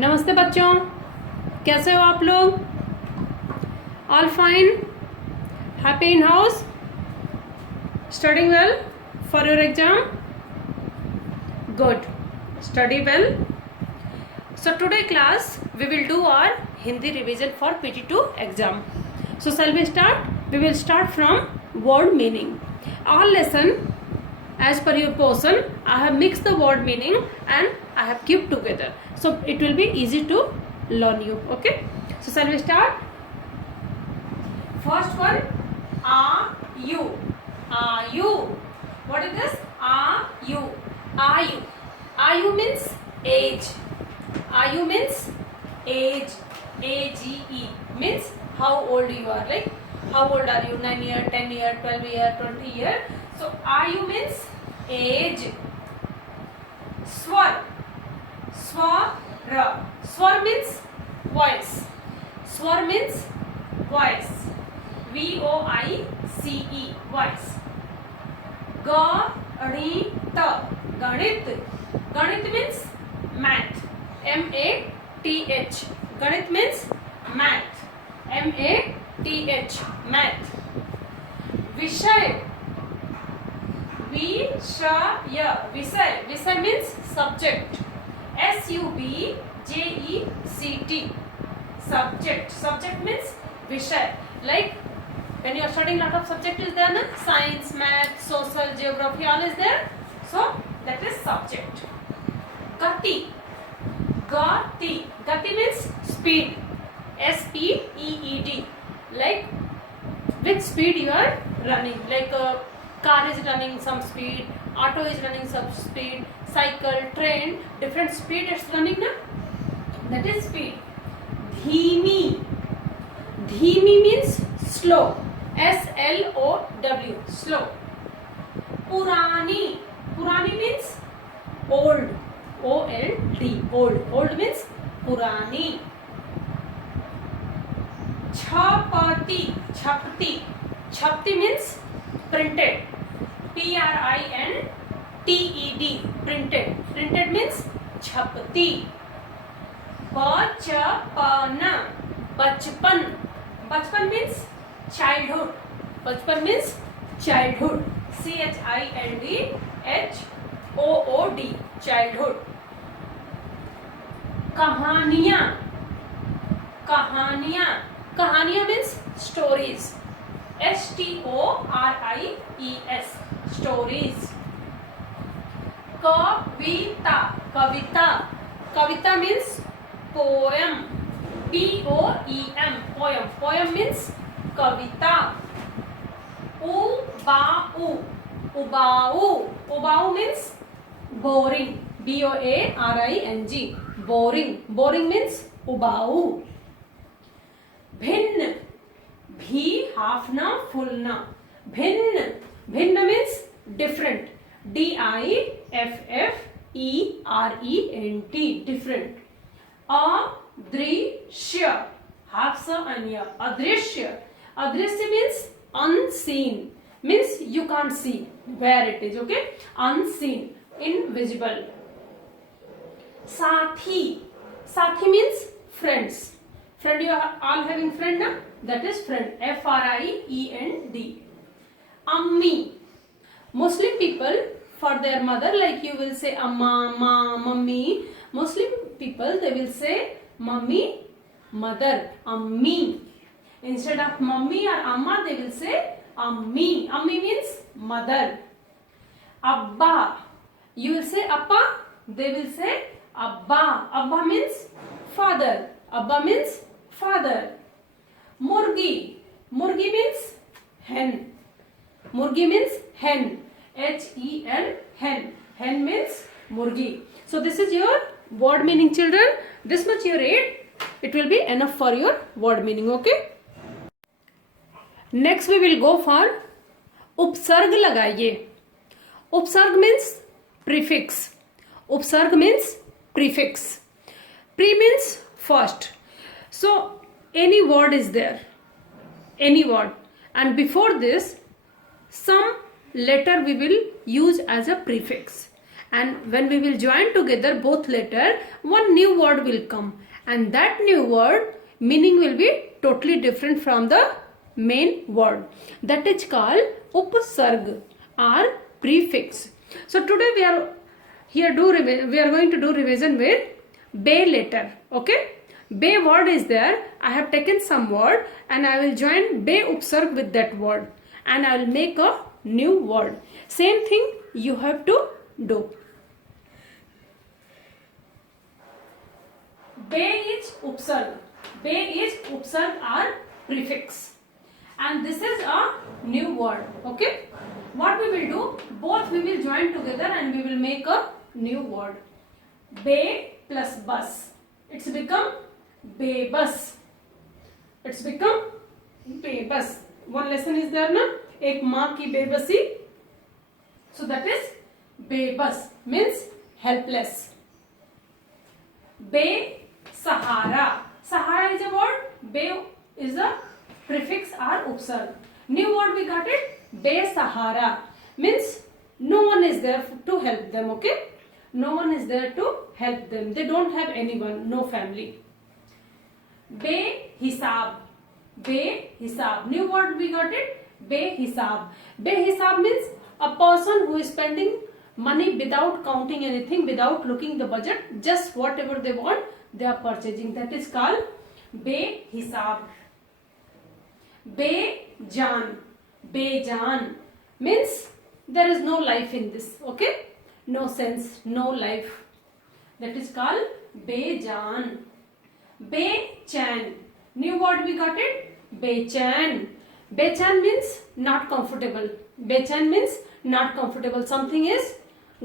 नमस्ते बच्चों, कैसे हो आप लोग? All fine? Happy in house? Studying well for your exam? Good, study well. So today class we will do our Hindi revision for PT2 exam. So shall we start? We will start from word meaning. All lesson as per your portion I have mixed the word meaning and I have kept together. So it will be easy to learn you. Okay. So shall we start? First one, are you? Are you? What is this? Are you? Are you? Are you means age. Are you means age. AGE means how old you are. Like how old are you? 9 year, 10 year, 12 year, 20 year. So are you means age. Swar. Swara. Swar means voice. Swar means voice. VOICE voice. Ganita. Ganit. Ganit means math. MATH. Ganit means math. MATH. Math. Vishay. Vishaya. Visay. Visay means subject. SUBJECT. Subject. Subject means Vishay. Like when you are studying, lot of subject is there, na? Science, math, social, geography, all is there. So that is subject. Gati. Gati. Gati means speed. SPEED. Like which speed you are running. Like car is running some speed, auto is running some speed, cycle, train, different speed it's running, na? That is speed. Dheemi. Dheemi means slow. SLOW. Slow. Purani. Purani means old. OLD. Old. Old means Purani. Chapati. Chapati. Chapati means printed. PRINTED. Printed. Printed means chapati. Bachapana. Bachpan. Bachpan means childhood. Bachpan means childhood. CHILDHOOD. Childhood. Kahaniyan. Kahaniyan. Kahaniyan means stories. STORIES. Stories. Kavita. Kavita. Kavita means poem. POEM. Poem. Poem means kavita. Ubau. Ubau. Ubau means boring. BOARING. Boring. Boring means ubau. Bhin. Bhi half na full na. Bhin. Bhin means different. DIFFERENT. Different. Adrishya. Half sa anya. Adrishya. Adrishya means unseen. Means you can't see where it is. Okay. Unseen. Invisible. Sathi. Sathi means friends. Friend, you are all having friend, na? That is friend. FRIEND. Ammi. Muslim people, for their mother, like you will say amma, ma, mummy. Muslim people, they will say mummy, mother. Ammi. Instead of mummy or amma, they will say ammi. Ammi means mother. Abba. You will say appa, they will say abba. Abba means father. Abba means father. Murgi. Murgi means hen. Murgi means hen. HEN. Hen. Hen means murgi. So this is your word meaning, children. This much you read. It will be enough for your word meaning. Okay. Next we will go for उपसर्ग लगाइए. उपसर्ग means prefix. उपसर्ग means prefix. Pre means first. So any word is there. Any word. And before this, some letter we will use as a prefix. and when we will join together both letter, one new word will come, and that new word meaning will be totally different from the main word. That is called upsarg or prefix. So today we are going to do revision with be letter. Okay, be word is there. I have taken some word and I will join be upsarg with that word, and I will make a new word. Same thing you have to do. Be is upsarg. Be is upsarg or prefix, and this is a new word. Okay, what we will do, both we will join together and we will make a new word. Be plus bus, it's become bebus. It's become bebus. One lesson is there na, एक माँ की बेबसी. So that is bebus, means helpless. Be-sahara. Sahara is a word. Be is a prefix or upsarg. New word we got it. Be-sahara means no one is there to help them. Okay, no one is there to help them. They don't have anyone, no family. Be-hisab. Be-hisab. New word we got it. Be-hisab. Be-hisab means a person who is spending money without counting anything, without looking the budget, just whatever they want they are purchasing. That is called be-hisab. Be-jaan. Be-jaan means there is no life in this. Okay, no sense, no life. That is called be-jaan. Be-chan. New word we got it. Be-chan. Be-chan means not comfortable. Be-chan means not comfortable. Something is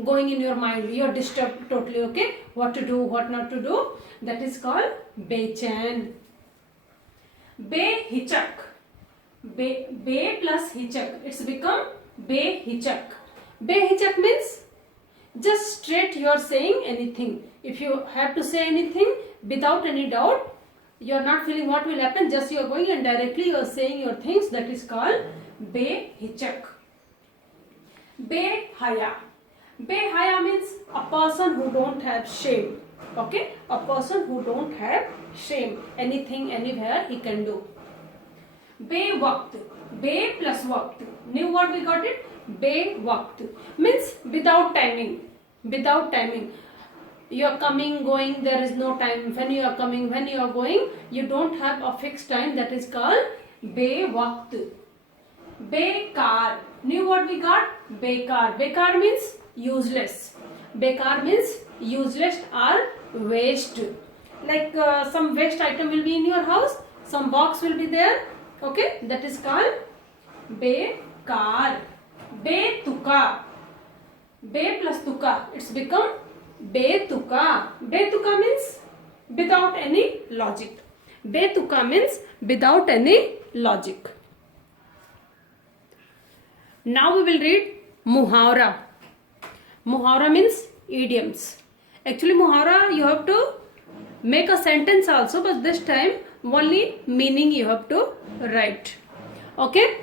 going in your mind. You are disturbed totally. Okay, what to do, what not to do. That is called be-chan. Be-hichak. Be plus hichak, it's become be-hichak. Be-hichak means just straight you are saying anything. If you have to say anything without any doubt, you are not feeling what will happen, just you are going and directly you are saying your things. That is called be-hichak. Be-haya. Be-haya means a person who don't have shame. Okay, a person who don't have shame. Anything, anywhere he can do. Be-waqt. Be plus waqt. New word we got it. Be-waqt means without timing. Without timing. You are coming, going, there is no time. When you are coming, when you are going, you don't have a fixed time. That is called be-waqt. Bekar. New word we got. Bekar. Bekar means useless. Bekar means useless or waste. Like some waste item will be in your house, some box will be there. Okay, that is called bekar. Betuka. Be plus tuka, it's become betuka. Betuka means without any logic. Betuka means without any logic. Now we will read muhaura. Muhaura means idioms. Actually muhaura you have to make a sentence also, but this time only meaning you have to write. Okay,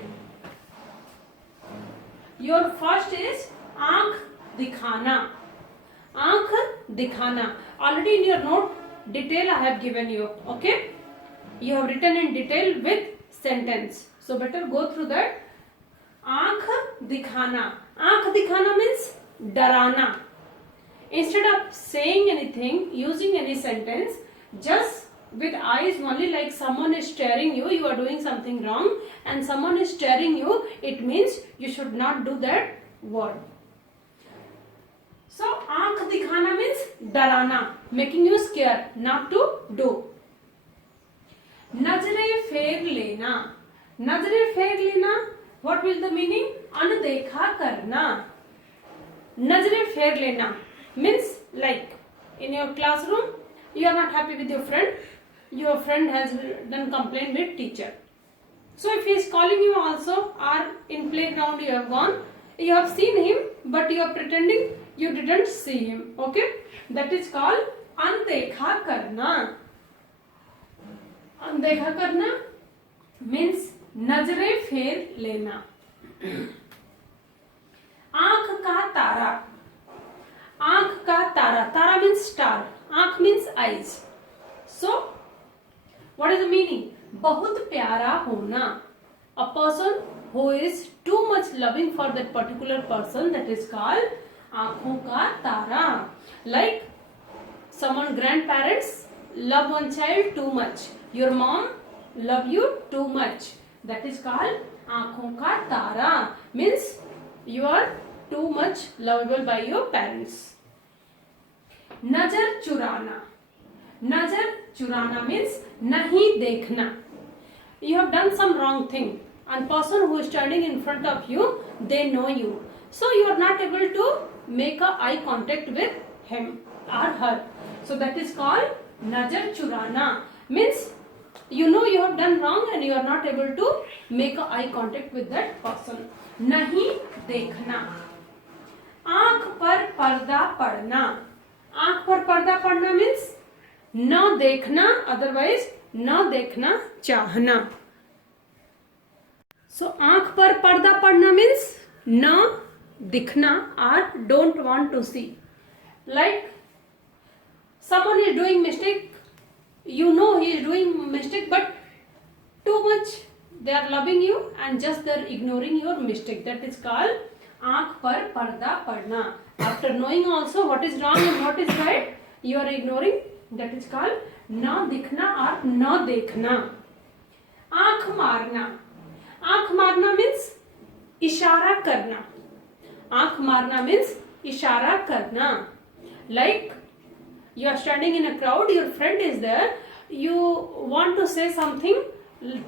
your first is aankh dikhana. Aankh dikhana, already in your note detail I have given you. Okay, you have written in detail with sentence, so better go through that. Aankh dikhana. Aankh dikhana means darana. Instead of saying anything, using any sentence, just with eyes only, like someone is staring you, you are doing something wrong and someone is staring you, it means you should not do that word. So aankh dikhana means darana, making you scared, not to do. Nazre pher lena. Nazre pher lena, what will the meaning? Undekha karna. Nazre pher lena means like in your classroom you are not happy with your friend has done complaint with teacher. So if he is calling you also, or in playground you have gone, you have seen him but you are pretending you didn't see him. Okay, that is called undekha karna. Undekha karna means nazre pher lena. आंख का तारा. tara. Tara means star. Aankh means eyes. So what is the meaning? बहुत प्यारा होना. A person who is too much loving for that particular person, that is called आंखों का तारा. Like someone grandparents love one child too much. Your mom love you too much. That is called आंखों का तारा. Means you are too much lovable by your parents. नजर चुराना. नजर चुराना means नहीं देखना. You have done some wrong thing, and person who is standing in front of you, they know you, so you are not able to make a eye contact with him or her. So that is called nazar churana. Means you know you have done wrong and you are not able to make a eye contact with that person. नहीं देखना. आंख पर पर्दा पड़ना. आंख पर पर्दा पड़ना means न देखना, otherwise न देखना चाहना. So आंख पर पर्दा पड़ना means न दिखना or don't want to see. Like someone is doing mistake, you know he is doing mistake, but too much they are loving you and just they are ignoring your mistake. That is called आंख पर पर्दा पड़ना. After knowing also what is wrong and what is right, you are ignoring. That is called न दिखना और न देखना. आंख मारना. आंख मारना means इशारा करना. आंख मारना means इशारा करना. Like you are standing in a crowd, your friend is there, you want to say something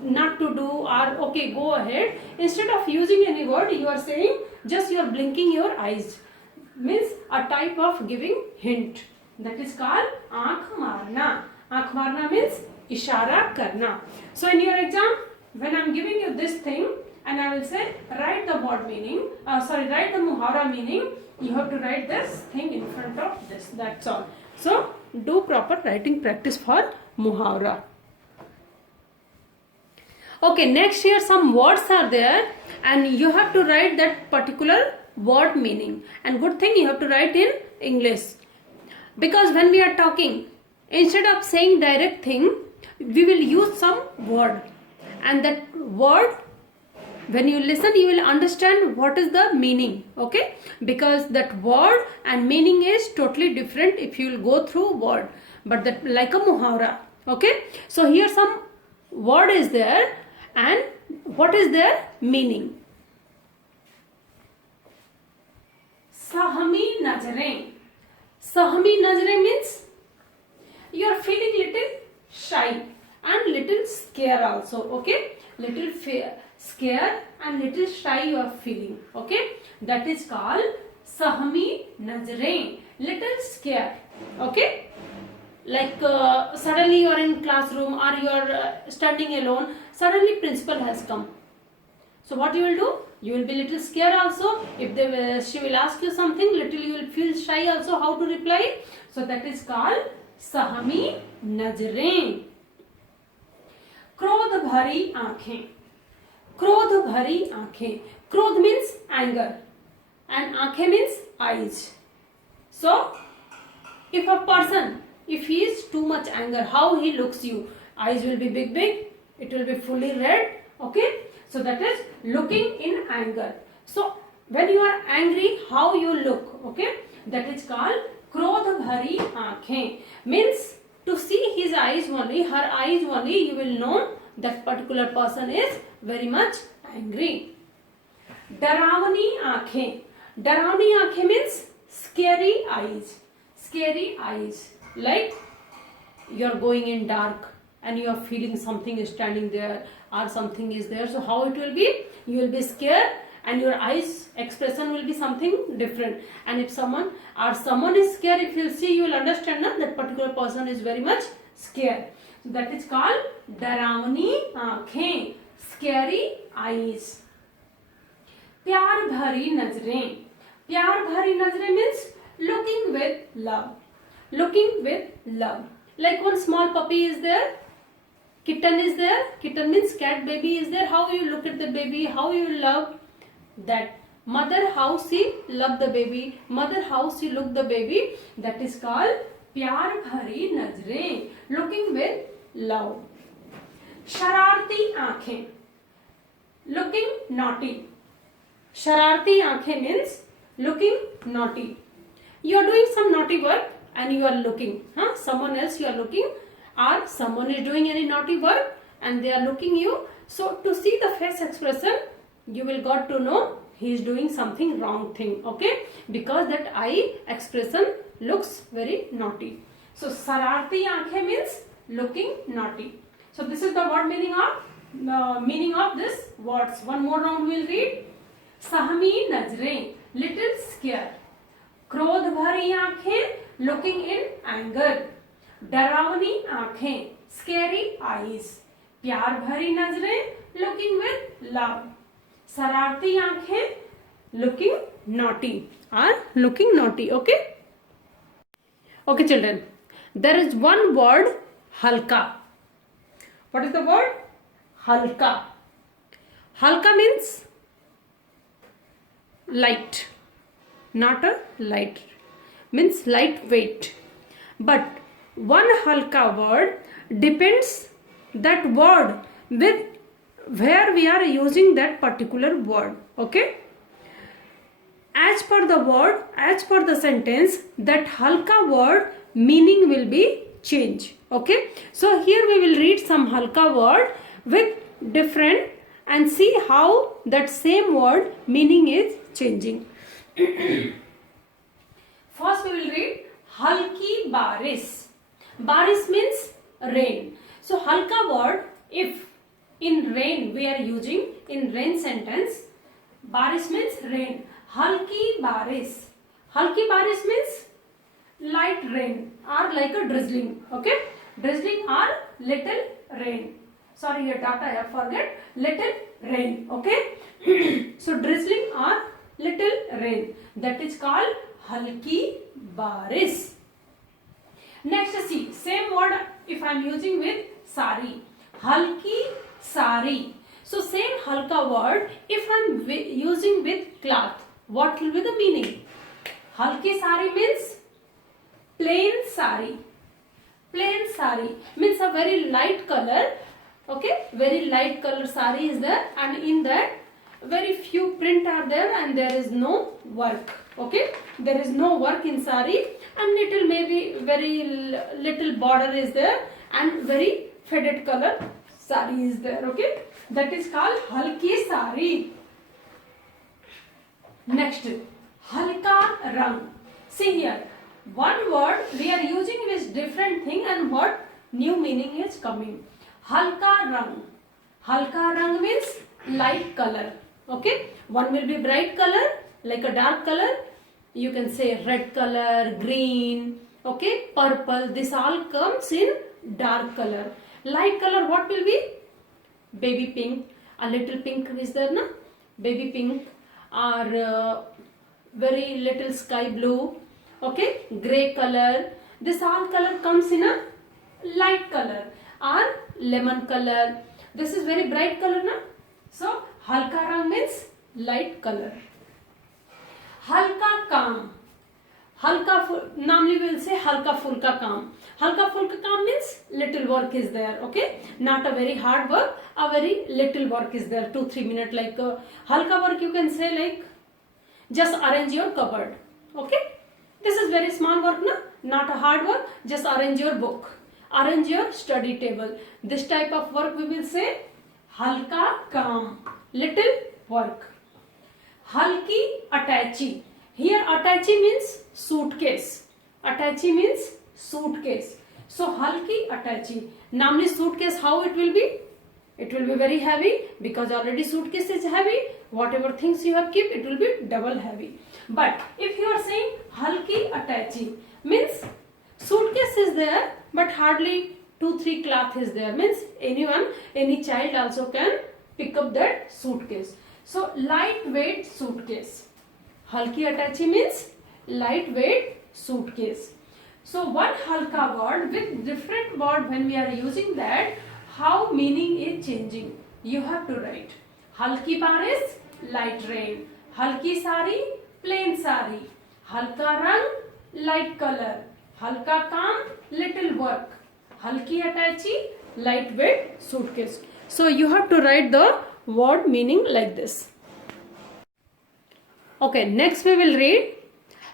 not to do or okay go ahead, instead of using any word you are saying just you are blinking your eyes, means a type of giving hint. That is called आंख मारना. आंख मारना means इशारा करना. So in your exam, when I am giving you this thing and I will say write the word meaning, write the muhawra meaning, you have to write this thing in front of this. That's all. So do proper writing practice for muhawra. Okay, next here some words are there and you have to write that particular word meaning, and good thing you have to write in English, because when we are talking, instead of saying direct thing, we will use some word, and that word when you listen you will understand what is the meaning. Okay, because that word and meaning is totally different if you will go through word, but that like a muhawra. Okay, so here some word is there and what is their meaning. सहमी नजरें. सहमी नजरें means you are feeling little shy and little scare also. Okay, little scare and little shy you are feeling. Okay, that is called सहमी नजरें. Little scare. Okay, like suddenly you are in classroom or you are standing alone, suddenly principal has come. So what you will do? You will be little scared also. If she will ask you something, little you will feel shy also how to reply. So that is called सहमी नजरें. क्रोध भरी आंखें. क्रोध भरी आंखें. क्रोध means anger and आंखें means eyes. So if a person, if he is too much anger, how he looks you? Eyes will be big, it will be fully red. Okay, so that is looking in anger. So when you are angry, how you look? Okay, that is called क्रोध भरी आंखें. Means to see his eyes only, her eyes only, you will know that particular person is very much angry. डरावनी आंखें. डरावनी आंखें means scary eyes. Scary eyes. Like you are going in dark and you are feeling something is standing there or something is there. So how it will be? You will be scared and your eyes expression will be something different. And if someone is scared, if you see, you will understand that particular person is very much scared. So that is called डरावनी आंखें. Scary eyes. प्यार भरी नजरें. प्यार भरी नजरें means looking with love. Looking with love. Like one small puppy is there, kitten is there. Kitten means cat baby is there. How you look at the baby, how you love, that Mother how she love the baby, mother how she look the baby, that is called प्यार भरी नजरें, looking with love. शरारती आंखें, looking naughty. शरारती आंखें means looking naughty. You are doing some naughty work and you are looking, someone else you are looking, or someone is doing any naughty work and they are looking you. So to see the face expression, you will got to know he is doing something wrong thing, okay? Because that eye expression looks very naughty. So sararti aankhein means looking naughty. So this is the word meaning of this words. One more round we will read. Sahmi nazrein, little scare. क्रोध भरी आंखें, looking in anger. डरावनी आंखें, scary eyes. प्यार भरी नजरें, looking with love. शरारती आंखें, looking naughty or looking naughty. Okay? Okay, children. There is one word, halka. What is the word? Halka. Halka means light. Not a light. Means lightweight. But one halka word depends that word with where we are using that particular word. Okay? As per the word, as per the sentence, that halka word meaning will be changed. Okay? So here we will read some halka word with different and see how that same word meaning is changing. First we will read halki baris. Baris means rain. So halka word, if in rain we are using in rain sentence, baris means rain. Halki baris. Halki baris means light rain or like a drizzling. Okay? Drizzling or little rain. Sorry, here data I have forget. Little rain. Okay? So drizzling or little rain. That is called halki baris. Next see, same word if I am using with sari. Halki sari. So same halka word if I am using with cloth. What will be the meaning? Halki sari means plain sari. Plain sari means a very light color. Okay, very light color sari is there, and in that very few print are there and there is no work. Okay, there is no work in sari and little maybe very little border is there and very faded color sari is there. Okay, that is called halki sari. Next, halka rang. See here, one word we are using with different thing and what new meaning is coming. Halka rang. Halka rang means light color. Okay, one will be bright color like a dark color. You can say red color, green, okay, purple. This all comes in dark color. Light color what will be? Baby pink. A little pink is there, na? Baby pink or very little sky blue. Okay, gray color. This all color comes in a light color or lemon color. This is very bright color, na? So halka rang means light color. Halka काम. Halka normally we will say halka fulka काम. Halka fulka काम means little work is there. Okay, not a very hard work. A very little work is there. 2-3 minutes like halka work you can say like just arrange your cupboard. Okay, this is very small work, na? Not a hard work. Just arrange your book. Arrange your study table. This type of work we will say halka काम. Little work. Halki attachi. Here attachi means suitcase. Attachi means suitcase. So halki attachi. Normally suitcase how it will be? It will be very heavy because already suitcase is heavy. Whatever things you have keep, it will be double heavy. But if you are saying halki attachi means suitcase is there but hardly 2-3 cloth is there. Means anyone, any child also can pick up that suitcase. So lightweight suitcase. Halki attachi means lightweight suitcase. So one halka word with different word when we are using that, how meaning is changing. You have to write. Halki baris, light rain. हल्की sari plane sari, हल्का रंग light colour, हल्का काम little work, हल्की अटैची light weight suitcase. So you have to write the word meaning like this. Okay, next we will read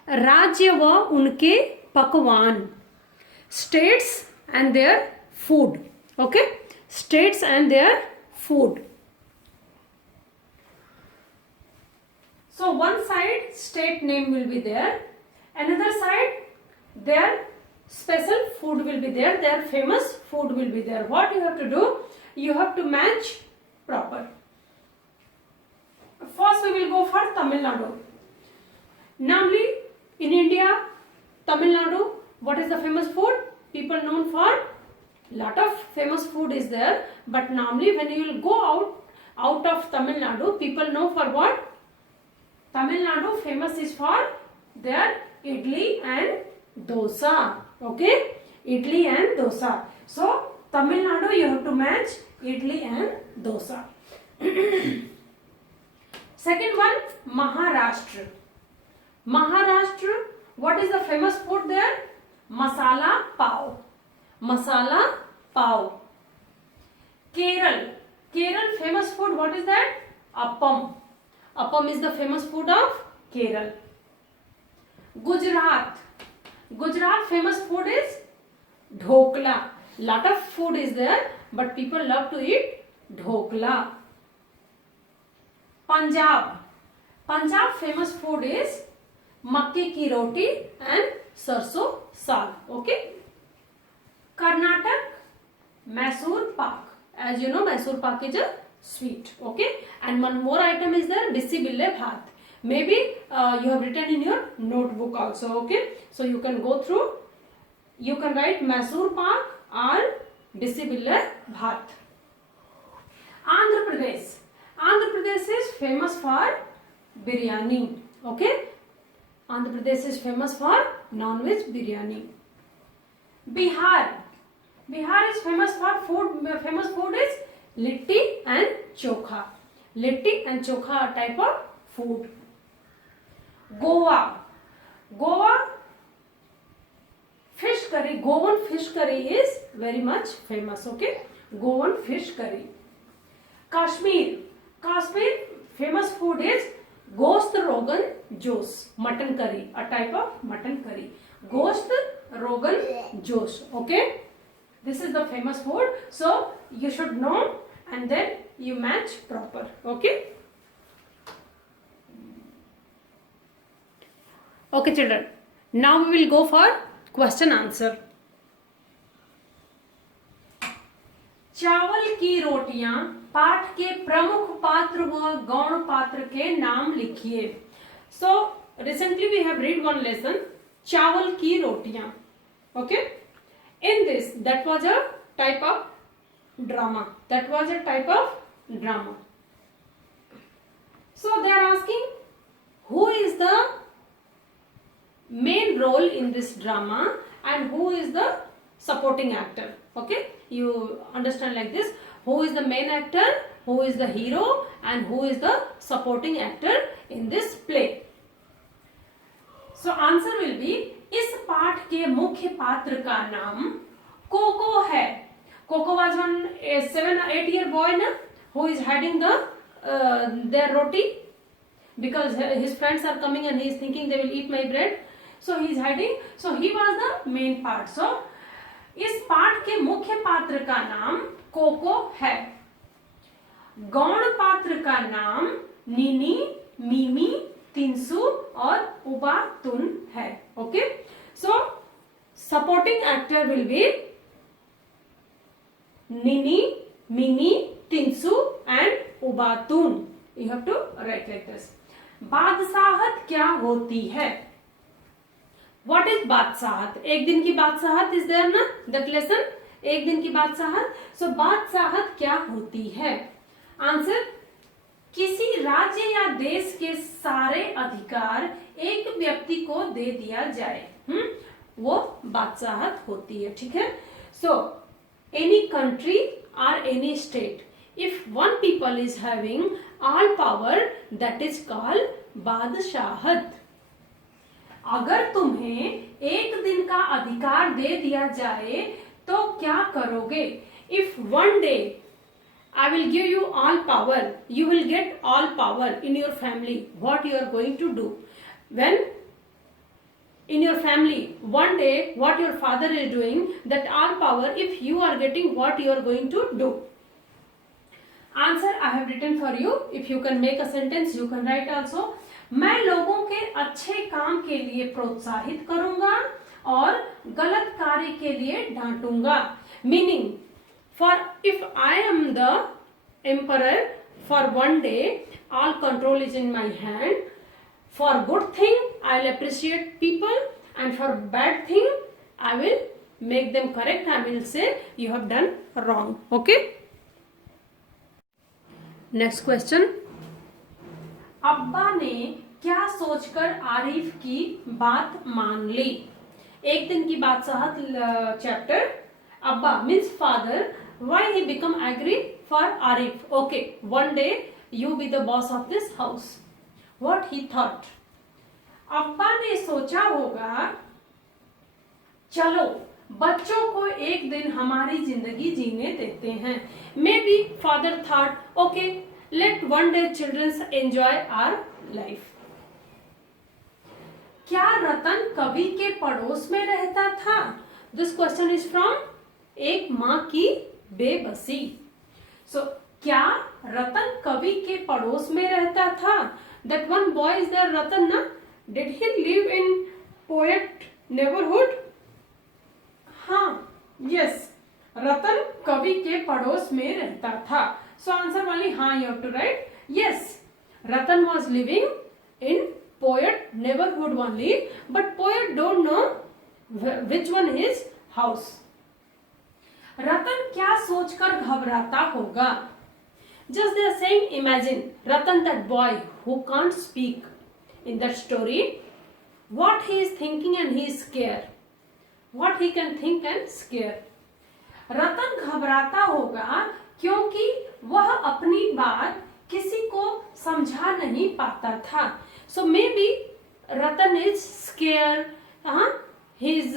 राज्य व उनके पकवान, states and their food. Okay, states and their food. So one side state name will be there, another side their special food will be there, their famous food will be there. What you have to do? You have to match proper. First we will go for Tamil Nadu. Namely, in India, Tamil Nadu, what is the famous food? People known for lot of famous food is there, but normally when you will go out of Tamil Nadu, people know for what? Tamil Nadu famous is for their idli and dosa. Okay, idli and dosa. So Tamil Nadu you have to match idli and dosa. Second one, Maharashtra. Maharashtra, what is the famous food there? Masala pav. Masala pav. Kerala. Kerala famous food, what is that? Appam. Appam is the famous food of Kerala. Gujarat. Gujarat famous food is dhokla. Lot of food is there, but people love to eat dhokla. Punjab. Punjab famous food is मक्के की रोटी and सरसों साग. Okay. Karnataka, Mysore pak. As you know, Mysore pak is a sweet. Okay. And one more item is there, bisibille bhat. Maybe you have written in your notebook also. Okay. So you can go through. You can write Mysore pak or bisibille bhat. Andhra Pradesh. Andhra Pradesh is famous for biryani. Okay. Andhra Pradesh is famous for non-veg biryani. Bihar. Bihar is famous for food. Famous food is litti and chokha. Litti and chokha are type of food. Goa. Goa fish curry. Goan fish curry is very much famous. Okay. Goan fish curry. Kashmir. Kashmir famous food is Ghost Rogan Josh, mutton curry, a type of mutton curry. Ghost Rogan Josh. Okay, this is the famous food. So you should know, and then you match proper. Okay. Okay, children. Now we will go for question answer. चावल की रोटियां पाठ के प्रमुख पात्र व गौण पात्र के नाम लिखिए. So recently we have read one lesson, चावल की रोटियां. Okay, in this that was a type of drama. That was a type of drama. So they are asking who is the main role in this drama and who is the supporting actor. Okay, you understand like this. Who is the main actor, who is the hero, and who is the supporting actor in this play. So answer will be, इस पाठ के मुख्य पात्र का नाम cocoa है. Coco was one 7-8 year boy na, who is hiding their roti because his friends are coming and he is thinking they will eat my bread. So he is hiding. So he was the main part. So इस पाठ के मुख्य पात्र का नाम cocoa है. गौण पात्र का नाम नीनी, मीमी, तिनसु और उबातुन है. Okay, so supporting actor will be Nini, Mimi, Tinsu and Ubatun. You have to write like this. बादशाहत क्या होती है? What is बादशाहत? एक दिन की बादशाहत is there ना, that lesson, एक दिन की बादशाहत. So बादशाहत क्या होती है? आंसर, किसी राज्य या देश के सारे अधिकार एक व्यक्ति को दे दिया जाए, वो बादशाहत होती है. ठीक है. So any country or any state, if one people is having all power, that is called बादशाहत। अगर तुम्हें एक दिन का अधिकार दे दिया जाए तो क्या करोगे? If one day I will give you all power, you will get all power in your family, what you are going to do? When in your family one day what your father is doing, that all power, if you are getting, what you are going to do? Answer I have written for you. If you can make a sentence, you can write also. मैं लोगों के अच्छे काम के लिए प्रोत्साहित करूंगा और गलत कार्य के लिए डांटूंगा। Meaning, for if I am the emperor, for one day all control is in my hand. For good thing I will appreciate people, and for bad thing I will make them correct. I will say you have done wrong. Okay, next question. अब्बा ने क्या सोचकर आरिफ की बात मान ली? एक दिन की बात साहब चैप्टर। अब्बा means father. Why he become angry for Arif? Okay, one day you be the boss of this house. What he thought? अब्बा ने सोचा होगा, चलो बच्चों को एक दिन हमारी जिंदगी जीने देते हैं। Maybe father thought, okay, let one day children enjoy our life. क्या रतन कवि के पड़ोस में रहता था? This question is from एक माँ की बेबसी। So, क्या रतन कवि के पड़ोस में रहता था? That one boy is the Ratan, na? Did he live in poet neighborhood? हाँ, yes. रतन कवि के पड़ोस में रहता था। So answer only हाँ you have to write. Yes, Ratan was living in poet neighborhood only, but poet don't know which one is house. रतन क्या सोचकर घबराता होगा? Just they are saying, imagine Ratan, that boy who can't speak in that story, what he is thinking and he is scared. What he can think and scare. रतन घबराता होगा क्योंकि वह अपनी बात किसी को समझा नहीं पाता था. So maybe Ratan is scared. He is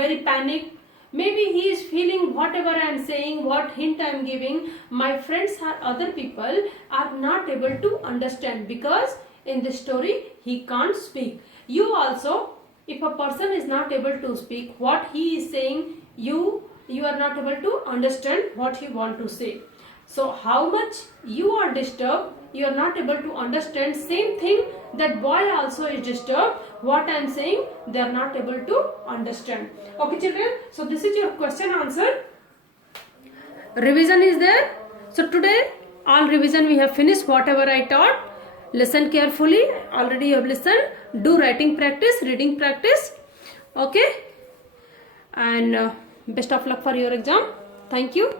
very panicked. Maybe he is feeling whatever I am saying, what hint I am giving, my friends or other people are not able to understand, because in this story he can't speak. You also, if a person is not able to speak, what he is saying, you are not able to understand what he want to say. So how much you are disturbed, you are not able to understand. Same thing, that boy also is disturbed. What I am saying, they are not able to understand. Okay children, so this is your question answer. Revision is there. So today all revision we have finished, whatever I taught. Listen carefully. Already you have listened. Do writing practice, reading practice. Okay, and best of luck for your exam. Thank you.